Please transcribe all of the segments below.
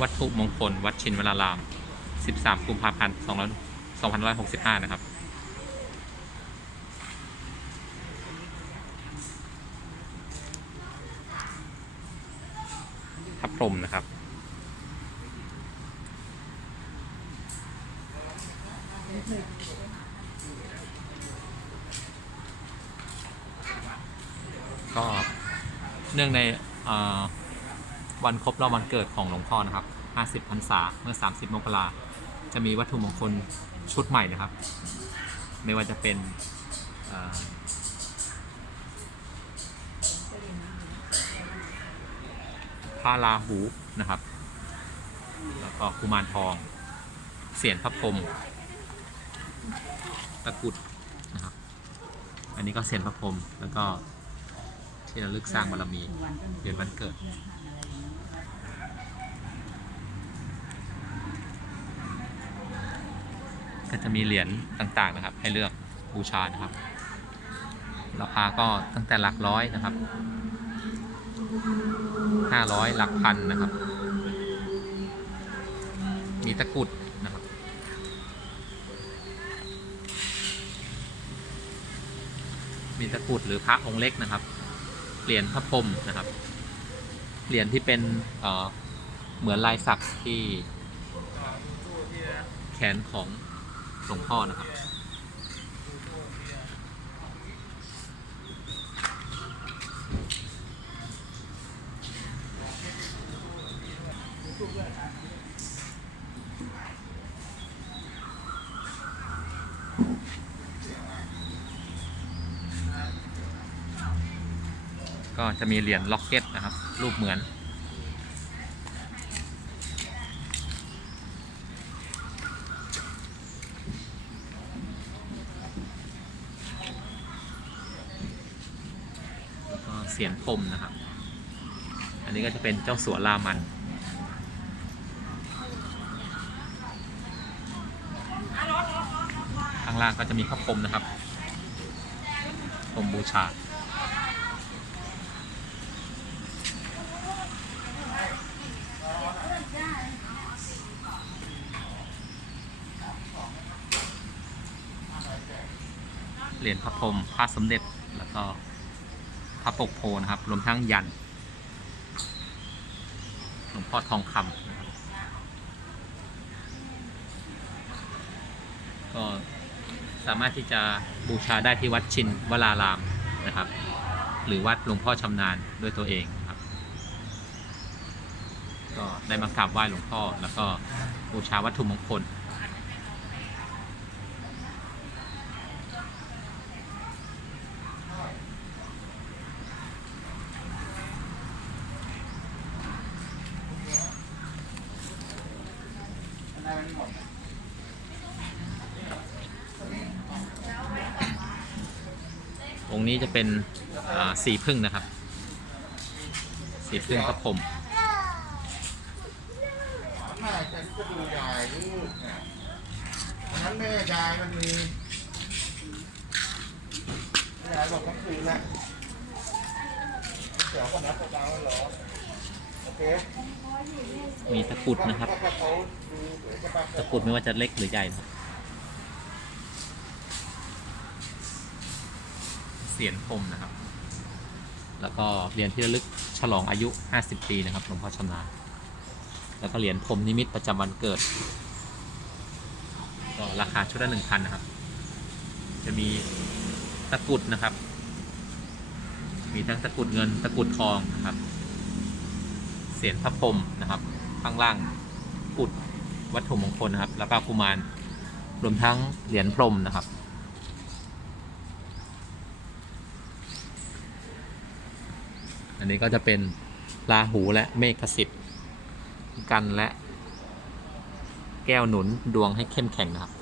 วัตถุมงคล วัดชินวราราม 13 กุมภาพันธ์2565 นะครับพระพรมนะครับ ก็เนื่องในอ่อ วันครบรอบวันเกิดของหลวงพ่อนะครับ 50พรรษาเมื่อ 30 มกราจะมีวัตถุมงคลชุดใหม่นะครับ ไม่ว่าจะเป็นพระราหูนะครับ แล้วก็กุมารทอง เสียนพระพรมตะกุดนะครับ อันนี้ก็เสียนพระพรมแล้วก็ที่ระลึกสร้างบารมีเดือนวันเกิด ก็จะมีเหรียญต่างๆนะครับ ให้เลือกบูชานะครับ ราคาก็ตั้งแต่หลักร้อยนะครับห้าร้อยหลักพันนะครับ มีตะกรุดนะครับ มีตะกรุดหรือพระองค์เล็กนะครับ เหรียญพระพรมนะครับ เหรียญที่เป็นเอ่อเหมือนลายสักที่แขนของ หลวงพ่อนะครับ ก็จะมีเหรียญล็อกเก็ตนะครับ รูปเหมือน แล้วก็เสียนพรมนะครับ อันนี้ก็จะเป็นเจ้าสัวรามันข้างล่างก็จะมีพระพรมนะครับพรมบูชาเหรียญพระพรหมพระสมเด็จแล้วก็ พระปกโพนะครับ รวมทั้งยันหลวงพ่อทองคำนะครับ ก็สามารถที่จะบูชาได้ที่วัดชินวรารามนะครับ หรือวัดหลวงพ่อชำนาญด้วยตัวเองครับ ก็ได้มากราบไหว้หลวงพ่อแล้วก็บูชาวัตถุมงคล องค์นี้จะเป็นสีพึ่งนะครับ สีพึ่งพระพรมไม่ฉันก็ดูยายลูกเนี่ยอันนั้นแม่ยายมันมียายบอกเมื่อคืนแหละเดี๋ยวก็นัดเขาดาวน์เหรอโอเคมีตะกุดนะครับ ตะกุดไม่ว่าจะเล็กหรือใหญ่นะครับเสียนพรมนะครับ แล้วก็เหรียญที่ระลึกฉลองอายุ 50 ปีนะครับหลวงพ่อชำนาญแล้วก็เหรียญพรมนิมิตประจำวันเกิด ก็ราคาชุดละหนึ่งพันนะครับ จะมีตะกรุดนะครับ มีทั้งตะกรุดเงินตะกรุดทองนะครับ เสียนพระพรมนะครับ ข้างล่างกุดวัตถุมงคลนะครับ แล้วก็กุมารรวมทั้งเหรียญพรมนะครับ อันนี้ก็จะเป็นราหูและเมฆสิทธิ์กันและแก้วหนุนดวงให้เข้มแข็งนะครับ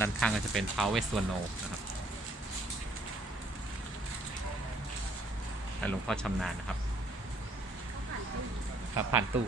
ด้านข้างก็จะเป็นท้าวเวสสวรโนนะครับและหลวงพ่อชำนาญนะครับ ครับผ่านตู้